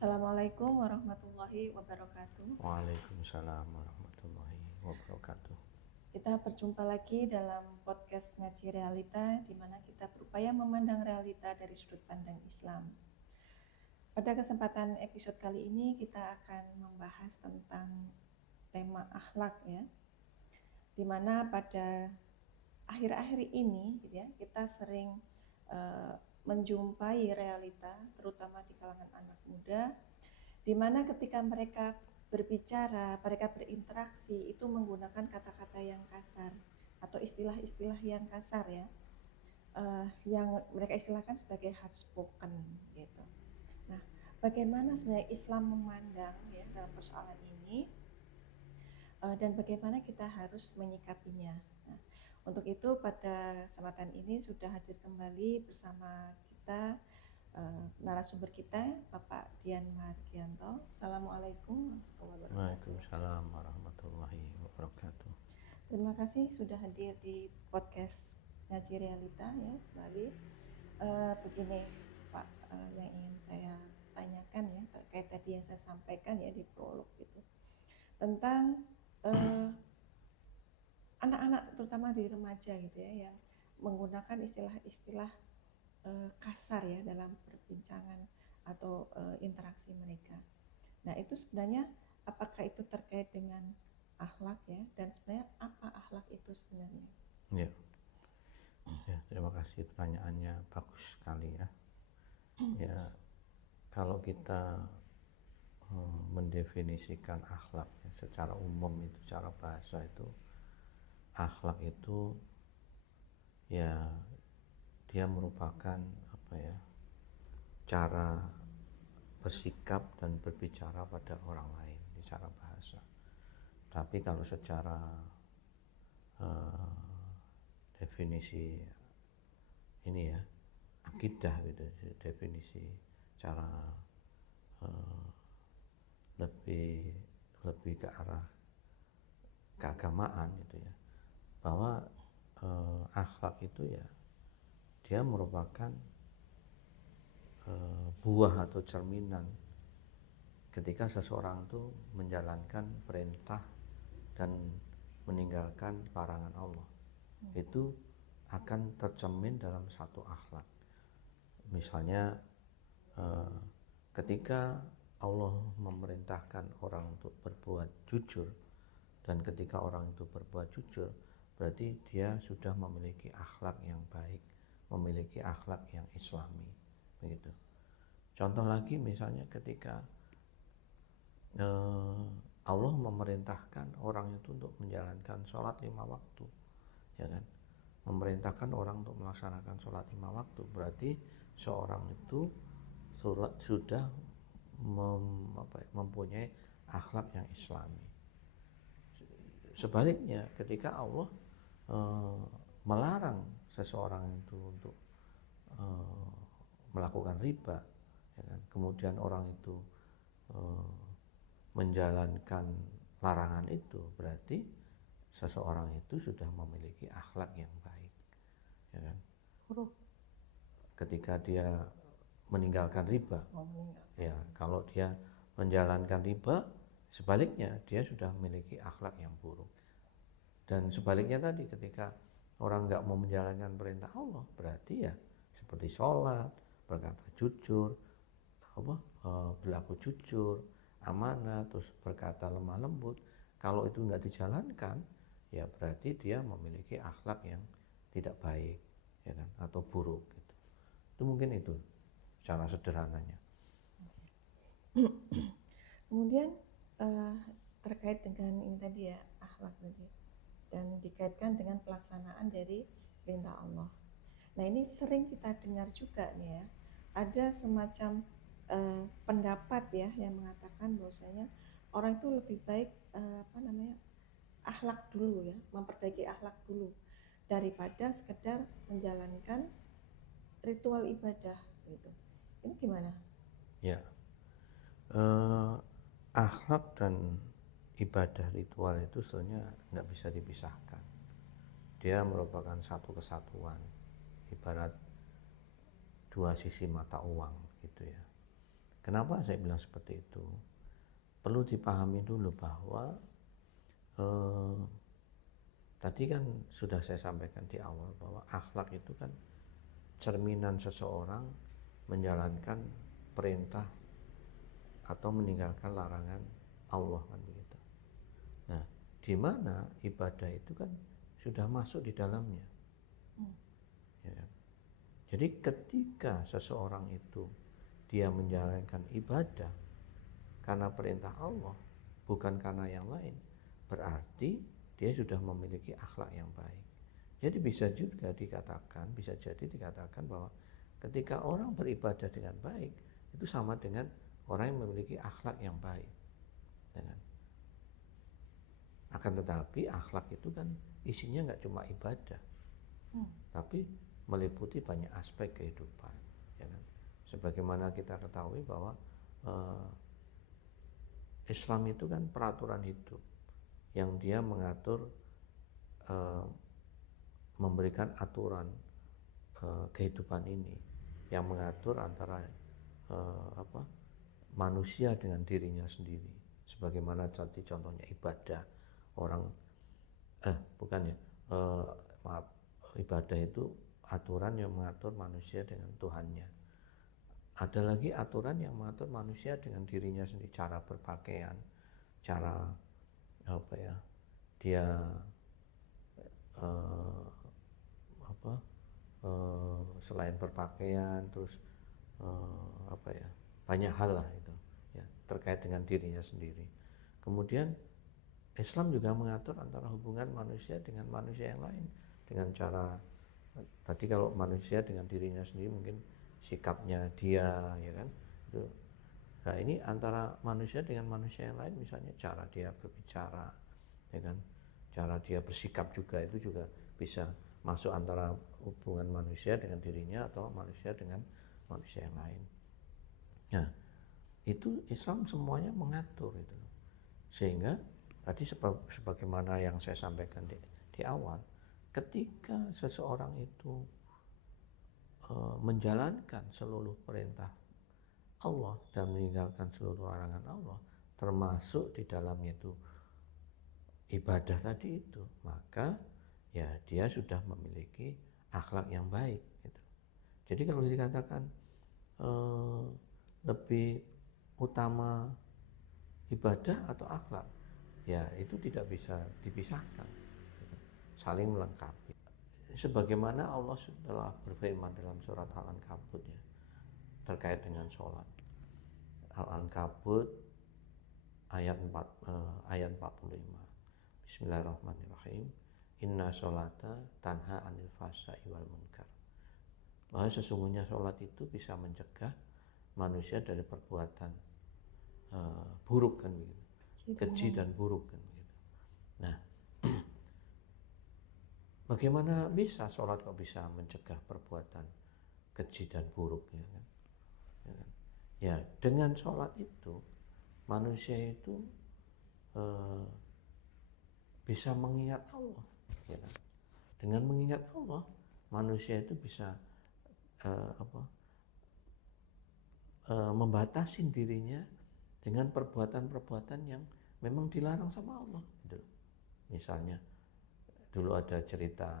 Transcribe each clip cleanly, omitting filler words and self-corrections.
Assalamualaikum warahmatullahi wabarakatuh. Waalaikumsalam warahmatullahi wabarakatuh. Kita berjumpa lagi dalam podcast Ngaji Realita, di mana kita berupaya memandang realita dari sudut pandang Islam. Pada kesempatan episode kali ini kita akan membahas tentang tema akhlak ya, di mana pada akhir-akhir ini gitu ya, kita sering menjumpai realita terutama di kalangan anak muda, di mana ketika mereka berbicara, mereka berinteraksi itu menggunakan kata-kata yang kasar atau istilah-istilah yang kasar ya, yang mereka istilahkan sebagai hard spoken gitu. Nah, bagaimana sebenarnya Islam memandang ya dalam persoalan ini, dan bagaimana kita harus menyikapinya. Nah, untuk itu pada kesempatan ini sudah hadir kembali bersama kita narasumber kita Bapak Dian Margianto. Assalamualaikum warahmatullahi wabarakatuh. Waalaikumsalam warahmatullahi wabarakatuh. Terima kasih sudah hadir di podcast Ngaji Realita ya kembali. Begini Pak, yang ingin saya tanyakan ya terkait tadi yang saya sampaikan ya di prolog itu tentang anak-anak terutama di remaja gitu ya yang menggunakan istilah-istilah kasar ya dalam perbincangan atau interaksi mereka. Nah, itu sebenarnya apakah itu terkait dengan akhlak ya, dan sebenarnya apa akhlak itu sebenarnya? Ya, terima kasih, pertanyaannya bagus sekali ya. Ya, kalau kita mendefinisikan akhlak ya, secara umum itu, secara bahasa itu, akhlak itu ya dia merupakan cara bersikap dan berbicara pada orang lain secara bahasa. Tapi kalau secara definisi ini ya, akidah gitu, definisi cara lebih ke arah keagamaan gitu ya, bahwa akhlak itu ya dia merupakan buah atau cerminan ketika seseorang itu menjalankan perintah dan meninggalkan larangan Allah. Itu akan tercermin dalam satu akhlak. Misalnya ketika Allah memerintahkan orang untuk berbuat jujur, dan ketika orang itu berbuat jujur, berarti dia sudah memiliki akhlak yang baik, memiliki akhlak yang islami, begitu. Contoh lagi misalnya ketika Allah memerintahkan orang itu untuk menjalankan sholat 5 waktu, ya kan? Memerintahkan orang untuk melaksanakan sholat 5 waktu, berarti seorang itu sudah mempunyai akhlak yang islami. Sebaliknya ketika Allah melarang seseorang itu untuk melakukan riba, ya kan? Kemudian orang itu menjalankan larangan itu, berarti seseorang itu sudah memiliki akhlak yang baik, ya kan? Ketika dia meninggalkan riba, ya kalau dia menjalankan riba, sebaliknya dia sudah memiliki akhlak yang buruk. Dan sebaliknya tadi, ketika orang nggak mau menjalankan perintah Allah, berarti ya seperti sholat, berkata jujur, berlaku jujur, amanah, terus berkata lemah lembut, kalau itu nggak dijalankan, ya berarti dia memiliki akhlak yang tidak baik, ya kan, atau buruk gitu. Itu mungkin itu secara sederhananya. Kemudian terkait dengan ini tadi ya, akhlak tadi, dan dikaitkan dengan pelaksanaan dari perintah Allah. Nah, ini sering kita dengar juga nih ya, ada semacam pendapat ya yang mengatakan bahwasanya orang itu lebih baik akhlak dulu ya, memperbaiki akhlak dulu daripada sekedar menjalankan ritual ibadah gitu. Ini gimana? Ya, akhlak dan ibadah ritual itu sebenarnya nggak bisa dipisahkan. Dia merupakan satu kesatuan, ibarat dua sisi mata uang gitu ya. Kenapa saya bilang seperti itu? Perlu dipahami dulu bahwa tadi kan sudah saya sampaikan di awal bahwa akhlak itu kan cerminan seseorang menjalankan perintah atau meninggalkan larangan Allah kan begitu. Nah, di mana ibadah itu kan sudah masuk di dalamnya. Ya kan? Jadi ketika seseorang itu dia menjalankan ibadah karena perintah Allah, bukan karena yang lain, berarti dia sudah memiliki akhlak yang baik. Jadi bisa jadi dikatakan bahwa ketika orang beribadah dengan baik, itu sama dengan orang yang memiliki akhlak yang baik. Ya kan? Akan tetapi akhlak itu kan isinya nggak cuma ibadah, tapi meliputi banyak aspek kehidupan. Ya kan? Sebagaimana kita ketahui bahwa Islam itu kan peraturan hidup yang dia mengatur, memberikan aturan kehidupan ini yang mengatur antara manusia dengan dirinya sendiri. Sebagaimana tadi contohnya ibadah orang, ibadah itu aturan yang mengatur manusia dengan Tuhannya. Ada lagi aturan yang mengatur manusia dengan dirinya sendiri, cara berpakaian, cara dia selain berpakaian, terus banyak hal lah itu ya, terkait dengan dirinya sendiri. Kemudian Islam juga mengatur antara hubungan manusia dengan manusia yang lain dengan cara, tadi kalau manusia dengan dirinya sendiri mungkin sikapnya dia, ya kan, itu. Nah, ini antara manusia dengan manusia yang lain, misalnya cara dia berbicara, ya kan, cara dia bersikap juga, itu juga bisa masuk antara hubungan manusia dengan dirinya atau manusia dengan manusia yang lain. Nah, itu Islam semuanya mengatur itu. Sehingga tadi sebagaimana yang saya sampaikan di awal, ketika seseorang itu menjalankan seluruh perintah Allah dan meninggalkan seluruh larangan Allah, termasuk di dalamnya itu ibadah tadi itu, maka ya dia sudah memiliki akhlak yang baik gitu. Jadi kalau dikatakan lebih utama ibadah atau akhlak, ya itu tidak bisa dipisahkan, saling melengkapi. Sebagaimana Allah telah berfirman dalam surat Al-Ankabut ya, terkait dengan sholat. Al-Ankabut ayat 45. Bismillahirrahmanirrahim. Inna sholata tanha anil fahsya'i wal munkar. Bahwa sesungguhnya sholat itu bisa mencegah manusia dari perbuatan buruk kan begitu, keji dan buruk kan begitu. Nah, bagaimana bisa sholat kok bisa mencegah perbuatan keji dan buruk, ya kan? Ya, dengan sholat itu manusia itu bisa mengingat Allah, ya kan? Dengan mengingat Allah, manusia itu bisa membatasi dirinya dengan perbuatan-perbuatan yang memang dilarang sama Allah. Gitu. Misalnya dulu ada cerita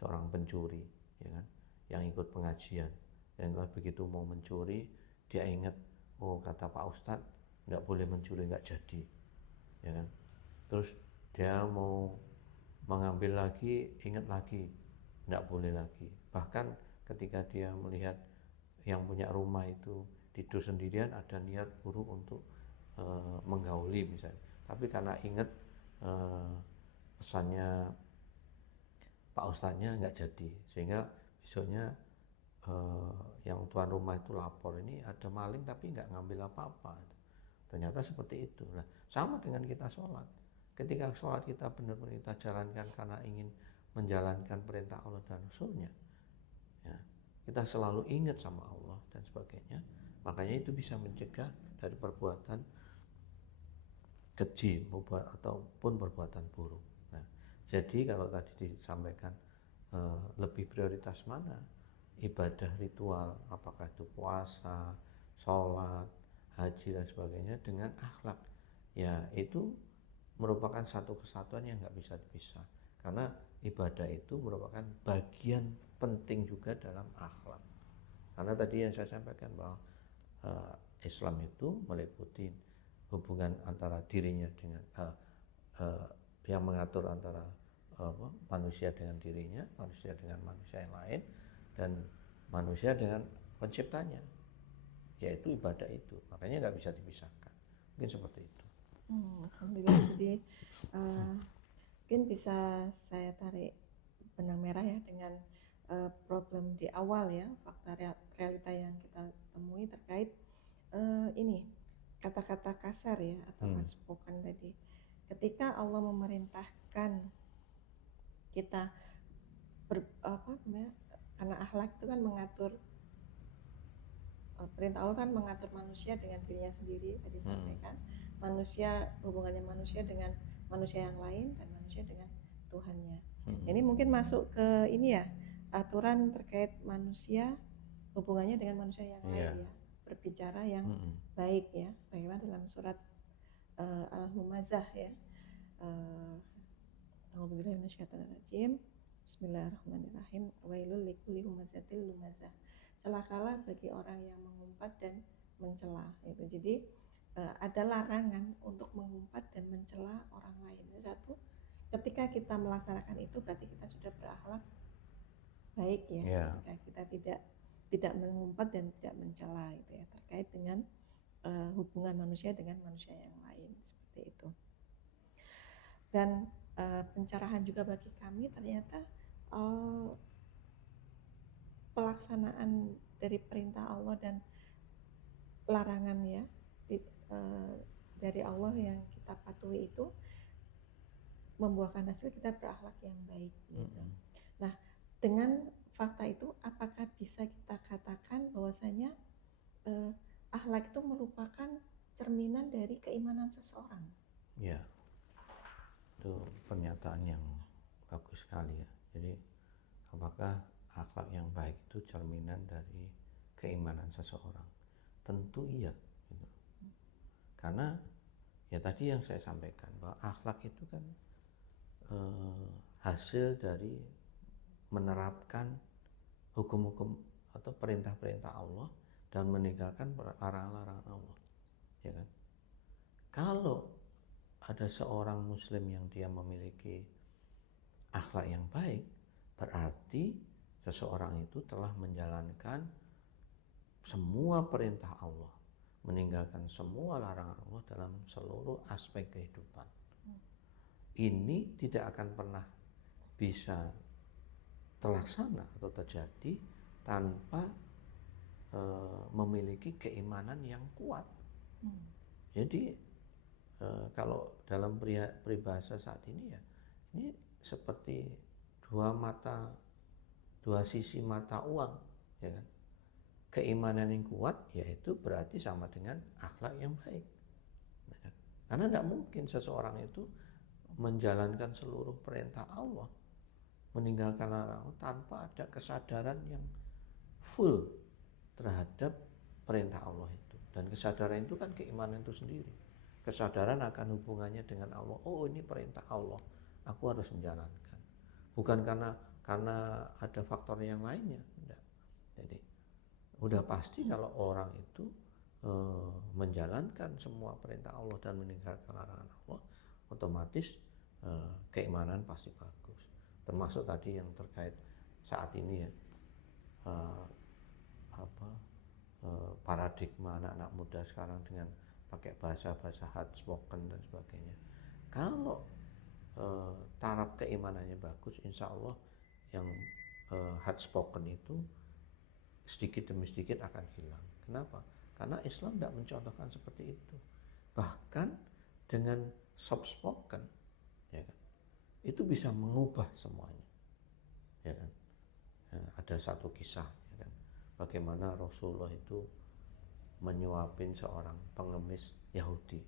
seorang pencuri, ya kan, yang ikut pengajian, dan begitu mau mencuri dia ingat, oh kata Pak Ustadz nggak boleh mencuri, nggak jadi, ya kan. Terus dia mau mengambil lagi, ingat lagi nggak boleh lagi. Bahkan ketika dia melihat yang punya rumah itu tidur sendirian, ada niat buruk untuk menggauli misalnya, tapi karena ingat pesannya Pak Ustadznya nggak jadi, sehingga besoknya yang tuan rumah itu lapor, ini ada maling tapi nggak ngambil apa-apa. Ternyata seperti itu. Nah, sama dengan kita sholat. Ketika sholat kita benar-benar kita jalankan karena ingin menjalankan perintah Allah dan Rasulnya, ya, kita selalu ingat sama Allah dan sebagainya, makanya itu bisa mencegah dari perbuatan keji ataupun perbuatan buruk. Nah, jadi kalau tadi disampaikan lebih prioritas mana? Ibadah ritual, apakah itu puasa, sholat, haji dan sebagainya dengan akhlak, ya itu merupakan satu kesatuan yang nggak bisa dipisah. Karena ibadah itu merupakan bagian penting juga dalam akhlak. Karena tadi yang saya sampaikan bahwa Islam itu meliputi hubungan antara dirinya dengan yang mengatur antara manusia dengan dirinya, manusia dengan manusia yang lain, dan manusia dengan penciptanya, yaitu ibadah itu. Makanya nggak bisa dipisahkan. Mungkin seperti itu. Alhamdulillah. Jadi mungkin bisa saya tarik benang merah ya dengan problem di awal ya, fakta realita yang kita temui terkait ini kata-kata kasar ya atau unspoken tadi. Ketika Allah memerintahkan kita karena akhlak itu kan mengatur, perintah Allah kan mengatur manusia dengan dirinya sendiri tadi sampaikan, manusia, hubungannya manusia dengan manusia yang lain dan manusia dengan Tuhannya. Ini mungkin masuk ke ini ya, aturan terkait manusia hubungannya dengan manusia yang lain ya, berbicara yang baik ya, sebagaimana dalam surat Al-Humazah ya. A'udzubillahi minasyaitonir rajim. Bismillahirrahmanirrahim. Wailul likulli humazatil lumazah. Celakalah bagi orang yang mengumpat dan mencela. Itu jadi ada larangan untuk mengumpat dan mencela orang lain. Satu, ketika kita melaksanakan itu berarti kita sudah berakhlak baik ya. Ketika kita tidak mengumpat dan tidak mencela itu ya, terkait dengan hubungan manusia dengan manusia yang lain seperti itu. Dan pencerahan juga bagi kami ternyata pelaksanaan dari perintah Allah dan larangan ya dari Allah yang kita patuhi itu membuahkan hasil kita berakhlak yang baik gitu. Nah, dengan fakta itu apakah bisa kita katakan bahwasanya akhlak itu merupakan cerminan dari keimanan seseorang? Ya, itu pernyataan yang bagus sekali ya. Jadi apakah akhlak yang baik itu cerminan dari keimanan seseorang? Tentu iya gitu. Karena ya tadi yang saya sampaikan bahwa akhlak itu kan hasil dari menerapkan hukum-hukum atau perintah-perintah Allah dan meninggalkan larangan-larangan Allah, ya kan? Kalau ada seorang muslim yang dia memiliki akhlak yang baik, berarti seseorang itu telah menjalankan semua perintah Allah, meninggalkan semua larangan Allah dalam seluruh aspek kehidupan. Ini tidak akan pernah bisa terlaksana atau terjadi tanpa memiliki keimanan yang kuat. Jadi kalau dalam peribahasa saat ini ya, ini seperti dua sisi mata uang, ya kan? Keimanan yang kuat yaitu berarti sama dengan akhlak yang baik. Karena tidak mungkin seseorang itu menjalankan seluruh perintah Allah, meninggalkan larangan tanpa ada kesadaran yang full terhadap perintah Allah itu. Dan kesadaran itu kan keimanan itu sendiri. Kesadaran akan hubungannya dengan Allah. Oh, ini perintah Allah, aku harus menjalankan. Bukan karena ada faktor yang lainnya, enggak. Jadi udah pasti kalau orang itu menjalankan semua perintah Allah dan meninggalkan larangan Allah, otomatis keimanan pasti bagus. Termasuk tadi yang terkait saat ini ya, paradigma anak-anak muda sekarang dengan pakai bahasa-bahasa hard spoken dan sebagainya. Kalau taraf keimanannya bagus, insya Allah yang hard spoken itu sedikit demi sedikit akan hilang. Kenapa? Karena Islam tidak mencontohkan seperti itu. Bahkan dengan soft spoken, ya kan, itu bisa mengubah semuanya, ya kan. Ada satu kisah, ya kan, bagaimana Rasulullah itu menyuapin seorang pengemis Yahudi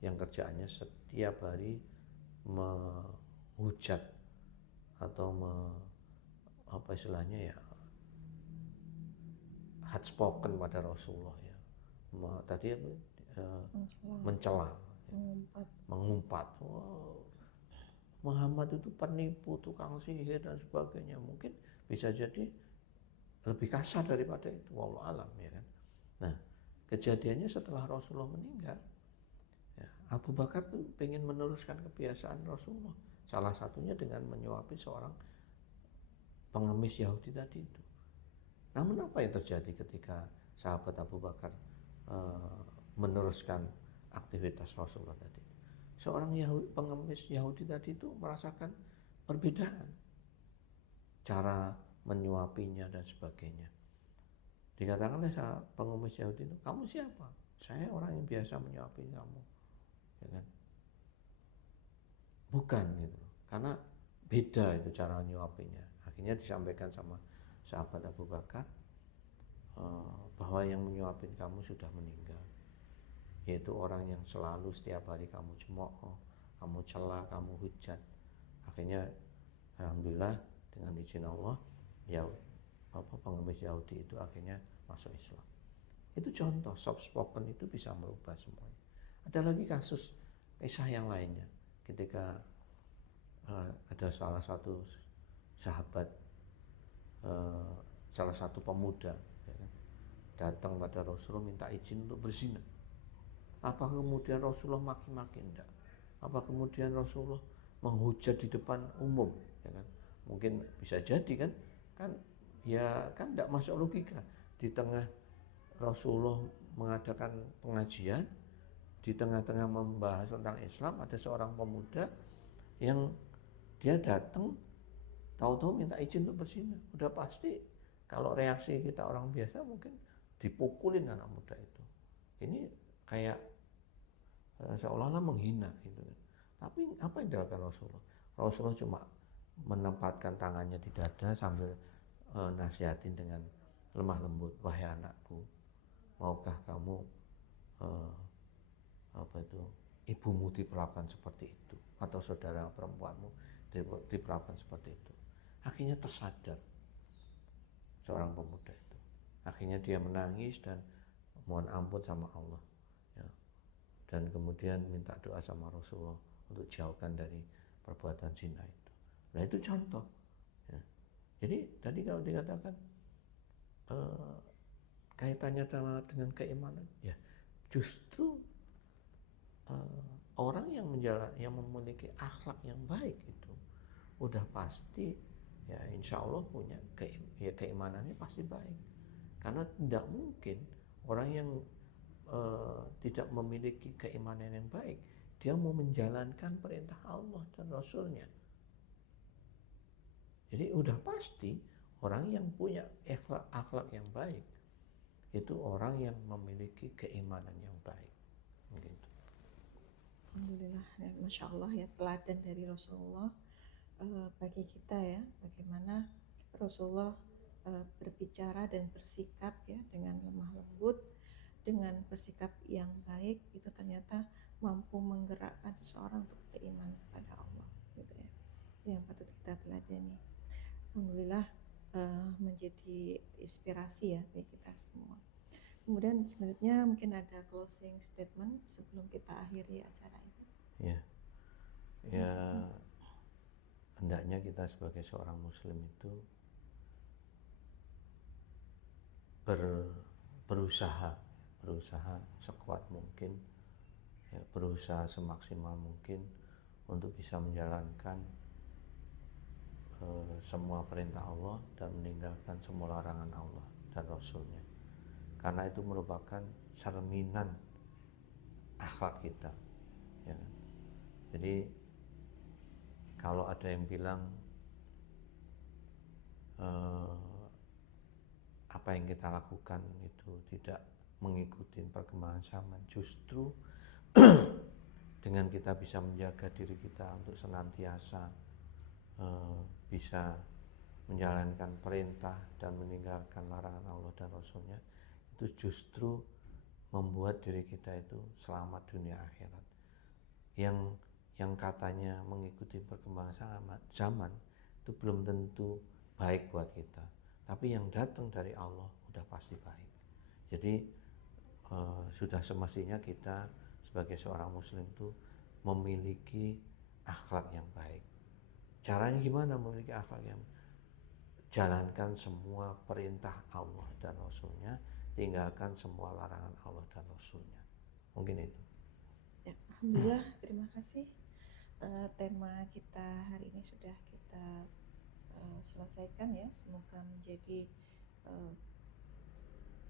yang kerjaannya setiap hari menghujat atau apa istilahnya ya, hard spoken pada Rasulullah ya, tadi mencela, mengumpat. Muhammad itu penipu, tukang sihir dan sebagainya. Mungkin bisa jadi lebih kasar daripada itu, wallahu alam, ya kan. Nah, kejadiannya setelah Rasulullah meninggal, ya, Abu Bakar tuh pengen meneruskan kebiasaan Rasulullah. Salah satunya dengan menyuapi seorang pengemis Yahudi tadi itu. Namun apa yang terjadi ketika sahabat Abu Bakar meneruskan aktivitas Rasulullah tadi? Seorang pengemis Yahudi tadi itu merasakan perbedaan cara menyuapinya dan sebagainya. Dikatakan oleh pengemis Yahudi itu, kamu siapa? Saya orang yang biasa menyuapi kamu, ya kan? Bukan gitu, karena beda itu cara menyuapinya. Akhirnya disampaikan sama sahabat Abu Bakar bahwa yang menyuapin kamu sudah meninggal, yaitu orang yang selalu setiap hari kamu cemooh, kamu cela, kamu hujat. Akhirnya alhamdulillah dengan izin Allah, ya pengemis Yahudi itu akhirnya masuk Islam. Itu contoh, soft spoken itu bisa merubah semuanya. Ada lagi kasus kisah yang lainnya, ketika ada salah satu sahabat, salah satu pemuda, ya kan, datang pada Rasulullah minta izin untuk berzina. Apa kemudian Rasulullah maki-maki? Enggak. Apa kemudian Rasulullah menghujat di depan umum, ya kan? Mungkin bisa jadi kan ya kan enggak masuk logika. Di tengah Rasulullah mengadakan pengajian, di tengah-tengah membahas tentang Islam, ada seorang pemuda yang dia datang tahu-tahu minta izin untuk berzina. Udah pasti kalau reaksi kita orang biasa mungkin dipukulin anak muda itu. Ini kayak seolah-olah menghina gitu. Tapi apa yang dilakukan Rasulullah? Rasulullah cuma menempatkan tangannya di dada sambil nasihatin dengan lemah lembut, wahai anakku, maukah kamu ibumu diperlakukan seperti itu, atau saudara perempuanmu diperlakukan seperti itu? Akhirnya tersadar seorang pemuda itu. Akhirnya dia menangis dan mohon ampun sama Allah, ya. Dan kemudian minta doa sama Rasulullah untuk jauhkan dari perbuatan zina itu. Nah itu contoh, ya. Jadi tadi kalau dikatakan kaitannya dengan keimanan, ya justru orang yang memiliki akhlak yang baik itu udah pasti, ya insya Allah punya keimanannya pasti baik. Karena tidak mungkin orang yang tidak memiliki keimanan yang baik, dia mau menjalankan perintah Allah dan Rasulnya. Jadi udah pasti orang yang punya akhlak yang baik itu orang yang memiliki keimanan yang baik. Begitu. Alhamdulillah, Masya Allah ya, teladan dari Rasulullah bagi kita ya, bagaimana Rasulullah berbicara dan bersikap ya dengan lemah lembut, dengan bersikap yang baik, itu ternyata mampu menggerakkan seseorang untuk beriman kepada Allah, gitu ya. Itu yang patut kita teladani. Alhamdulillah menjadi inspirasi ya bagi kita semua. Kemudian selanjutnya mungkin ada closing statement sebelum kita akhiri acara ini. Ya, hendaknya kita sebagai seorang Muslim itu berusaha sekuat mungkin, ya, berusaha semaksimal mungkin untuk bisa menjalankan semua perintah Allah dan meninggalkan semua larangan Allah dan Rasulnya. Karena itu merupakan cerminan akhlak kita, ya. Jadi kalau ada yang bilang apa yang kita lakukan itu tidak mengikuti perkembangan zaman, justru dengan kita bisa menjaga diri kita untuk senantiasa bisa menjalankan perintah dan meninggalkan larangan Allah dan Rasulnya, itu justru membuat diri kita itu selamat dunia akhirat. Yang katanya mengikuti perkembangan zaman itu belum tentu baik buat kita, tapi yang datang dari Allah udah pasti baik. Jadi sudah semestinya kita sebagai seorang muslim itu memiliki akhlak yang baik. Caranya gimana memiliki akhlak yang baik? Jalankan semua perintah Allah dan Rasulnya, tinggalkan semua larangan Allah dan Rasulnya. Mungkin itu. Ya, alhamdulillah, terima kasih. Tema kita hari ini sudah kita selesaikan ya. Semoga menjadi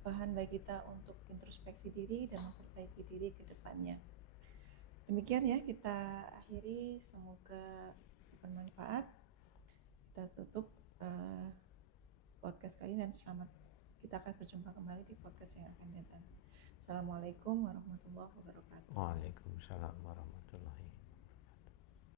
bahan bagi kita untuk introspeksi diri dan memperbaiki diri ke depannya. Demikian ya, kita akhiri, semoga bermanfaat. Kita tutup podcast kali ini dan selamat, kita akan berjumpa kembali di podcast yang akan datang. Assalamualaikum warahmatullahi wabarakatuh. Waalaikumsalam warahmatullahi wabarakatuh.